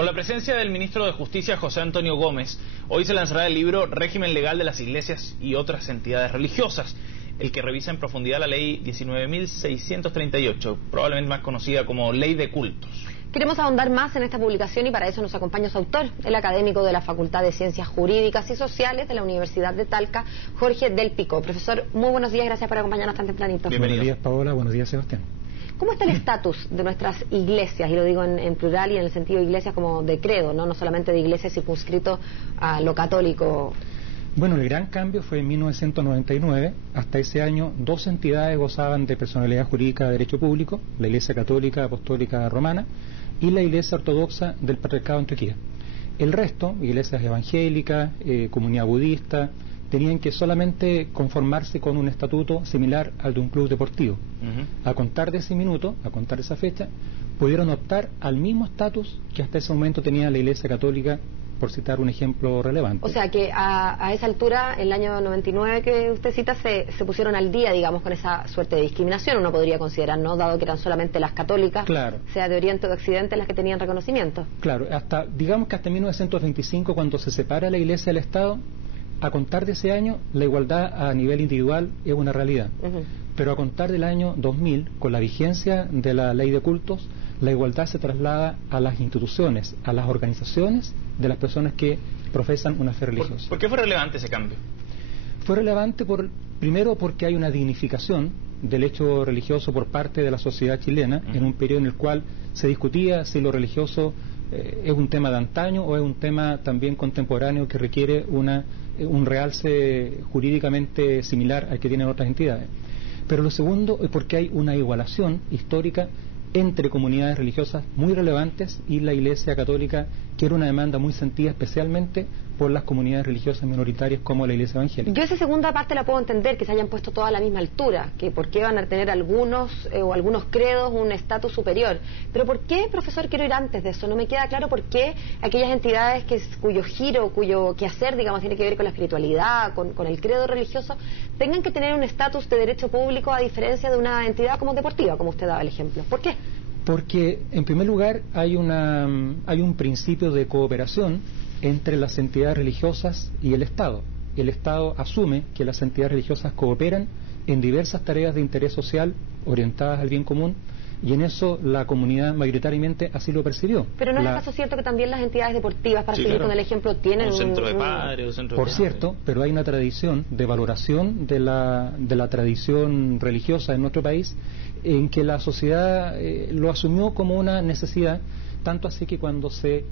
Con la presencia del ministro de Justicia, José Antonio Gómez, hoy se lanzará el libro Régimen Legal de las Iglesias y otras entidades religiosas, el que revisa en profundidad la ley 19.638, probablemente más conocida como Ley de Cultos. Queremos ahondar más en esta publicación y para eso nos acompaña su autor, el académico de la Facultad de Ciencias Jurídicas y Sociales de la Universidad de Talca, Jorge Del Pico. Profesor, muy buenos días, gracias por acompañarnos tan tempranito. Buenos días, Paola, buenos días, Sebastián. ¿Cómo está el estatus de nuestras iglesias? Y lo digo en plural y en el sentido de iglesias como de credo, no solamente de iglesias circunscrito a lo católico. Bueno, el gran cambio fue en 1999. Hasta ese año, dos entidades gozaban de personalidad jurídica de derecho público: la Iglesia Católica Apostólica Romana y la Iglesia Ortodoxa del Patriarcado de Antioquía. El resto, iglesias evangélicas, comunidad budista, tenían que solamente conformarse con un estatuto similar al de un club deportivo. A contar de ese minuto, a contar de esa fecha, pudieron optar al mismo estatus que hasta ese momento tenía la Iglesia Católica, por citar un ejemplo relevante. O sea que a esa altura, el año 99 que usted cita, se pusieron al día, digamos, con esa suerte de discriminación, uno podría considerar, ¿no? Dado que eran solamente las católicas, claro, sea de Oriente o de Occidente, las que tenían reconocimiento. Claro, digamos que hasta 1925, cuando se separa la Iglesia del Estado, a contar de ese año, la igualdad a nivel individual es una realidad. Pero a contar del año 2000, con la vigencia de la ley de cultos, la igualdad se traslada a las instituciones, a las organizaciones de las personas que profesan una fe religiosa. ¿Por qué fue relevante ese cambio? Fue relevante primero porque hay una dignificación del hecho religioso por parte de la sociedad chilena, en un periodo en el cual se discutía si lo religioso es un tema de antaño o es un tema también contemporáneo que requiere un realce jurídicamente similar al que tienen otras entidades. Pero lo segundo es porque hay una igualación histórica entre comunidades religiosas muy relevantes y la Iglesia Católica, que era una demanda muy sentida especialmente por las comunidades religiosas minoritarias como la Iglesia Evangélica. Yo esa segunda parte la puedo entender, que se hayan puesto todas a la misma altura, que por qué van a tener algunos credos un estatus superior. Pero ¿por qué, profesor, quiero ir antes de eso? No me queda claro por qué aquellas entidades cuyo quehacer, digamos, tiene que ver con la espiritualidad, con el credo religioso, tengan que tener un estatus de derecho público a diferencia de una entidad como deportiva, como usted daba el ejemplo. ¿Por qué? Porque, en primer lugar, hay un principio de cooperación entre las entidades religiosas y el Estado. El Estado asume que las entidades religiosas cooperan en diversas tareas de interés social orientadas al bien común, y en eso la comunidad mayoritariamente así lo percibió. Pero ¿no es acaso cierto que también las entidades deportivas, para seguir con el ejemplo, tienen un centro de padres, un centro de Por cierto, pero hay una tradición de valoración de la tradición religiosa en nuestro país, en que la sociedad lo asumió como una necesidad, tanto así que cuando se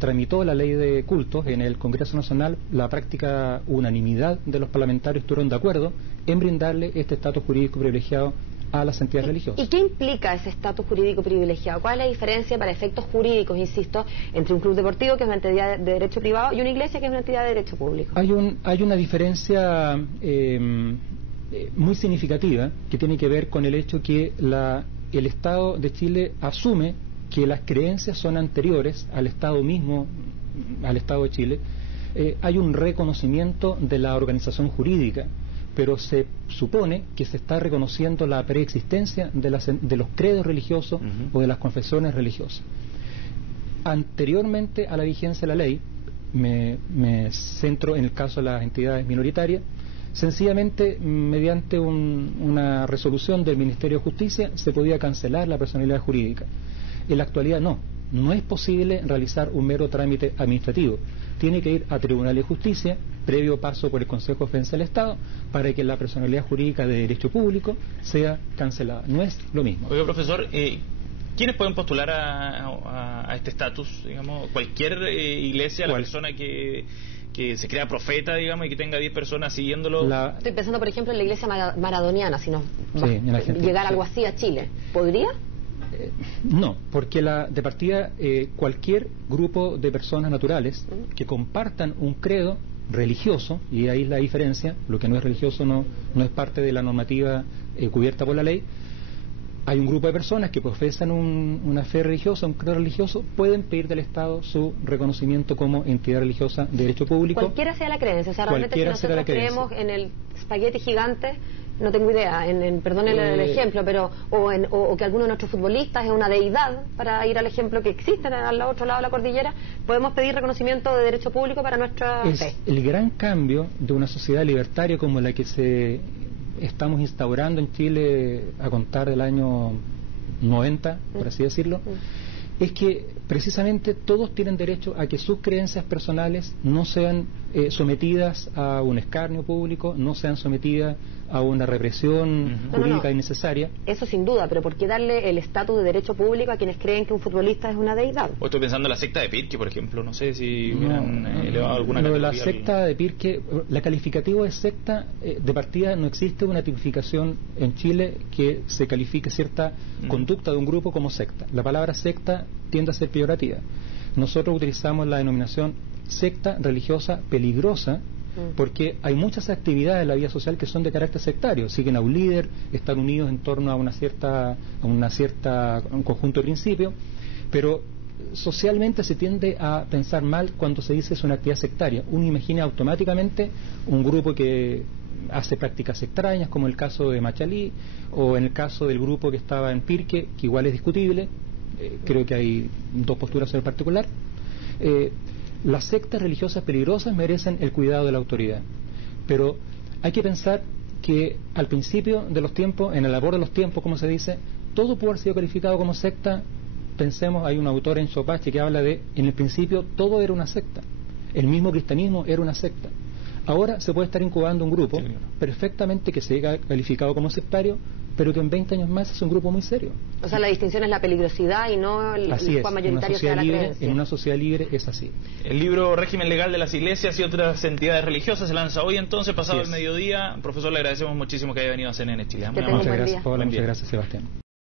tramitó la ley de cultos en el Congreso Nacional, la práctica unanimidad de los parlamentarios estuvieron de acuerdo en brindarle este estatus jurídico privilegiado a las entidades religiosas. ¿Y qué implica ese estatus jurídico privilegiado? ¿Cuál es la diferencia para efectos jurídicos, insisto, entre un club deportivo, que es una entidad de derecho privado, y una iglesia, que es una entidad de derecho público? Hay una diferencia muy significativa que tiene que ver con el hecho que el Estado de Chile asume que las creencias son anteriores al Estado mismo, al Estado de Chile. Hay un reconocimiento de la organización jurídica, pero se supone que se está reconociendo la preexistencia de los credos religiosos o de las confesiones religiosas. Anteriormente a la vigencia de la ley, me centro en el caso de las entidades minoritarias, sencillamente mediante una resolución del Ministerio de Justicia se podía cancelar la personalidad jurídica. En la actualidad no es posible realizar un mero trámite administrativo. Tiene que ir a Tribunal de Justicia, previo paso por el Consejo de Defensa del Estado, para que la personalidad jurídica de derecho público sea cancelada. No es lo mismo. Oiga, profesor, ¿quiénes pueden postular a este estatus? Digamos, cualquier iglesia, la persona que se crea profeta, digamos, y que tenga 10 personas siguiéndolo. Estoy pensando, por ejemplo, en la iglesia maradoniana, si nos llegar algo así a Chile. ¿Podría? No, porque de partida cualquier grupo de personas naturales que compartan un credo religioso, y ahí es la diferencia, lo que no es religioso no es parte de la normativa cubierta por la ley, hay un grupo de personas que profesan una fe religiosa, un credo religioso, pueden pedir del Estado su reconocimiento como entidad religiosa de derecho público. Cualquiera sea la creencia, o sea, realmente si nosotros creemos en el espagueti gigante, no tengo idea, perdónenle el ejemplo, pero o que alguno de nuestros futbolistas es una deidad, para ir al ejemplo que existen al otro lado de la cordillera, podemos pedir reconocimiento de derecho público para nuestra fe. Es el gran cambio de una sociedad libertaria como la que estamos instaurando en Chile a contar del año 90, por así decirlo, es que precisamente todos tienen derecho a que sus creencias personales no sean sometidas a un escarnio público, no sean sometidas a una represión jurídica innecesaria. Eso sin duda, pero ¿por qué darle el estatus de derecho público a quienes creen que un futbolista es una deidad? O estoy pensando en la secta de Pirque, por ejemplo, no sé si hubieran elevado alguna categoría. Lo de la secta de Pirque, la calificativo de secta, de partida no existe una tipificación en Chile que se califique cierta conducta de un grupo como secta. La palabra secta tiende a ser peyorativa. Nosotros utilizamos la denominación secta religiosa peligrosa porque hay muchas actividades en la vida social que son de carácter sectario, siguen a un líder, están unidos en torno a un conjunto de principios, pero socialmente se tiende a pensar mal cuando se dice es una actividad sectaria. Uno imagina automáticamente un grupo que hace prácticas extrañas, como el caso de Machalí, o en el caso del grupo que estaba en Pirque, que igual es discutible. Creo que hay dos posturas en particular. Las sectas religiosas peligrosas merecen el cuidado de la autoridad, pero hay que pensar que al principio de los tiempos, en el labor de los tiempos, como se dice, todo pudo haber sido calificado como secta. Pensemos, hay un autor en Sopache que habla de, en el principio todo era una secta, el mismo cristianismo era una secta. Ahora se puede estar incubando un grupo perfectamente que se haya calificado como sectario, pero que en 20 años más es un grupo muy serio. O sea, la distinción es la peligrosidad y no el cuán mayoritario sea la creencia. En una sociedad libre es así. El libro Régimen Legal de las Iglesias y otras entidades religiosas se lanza hoy, entonces, pasado el mediodía. Profesor, le agradecemos muchísimo que haya venido a CNN Chile. Muchas gracias, Sebastián.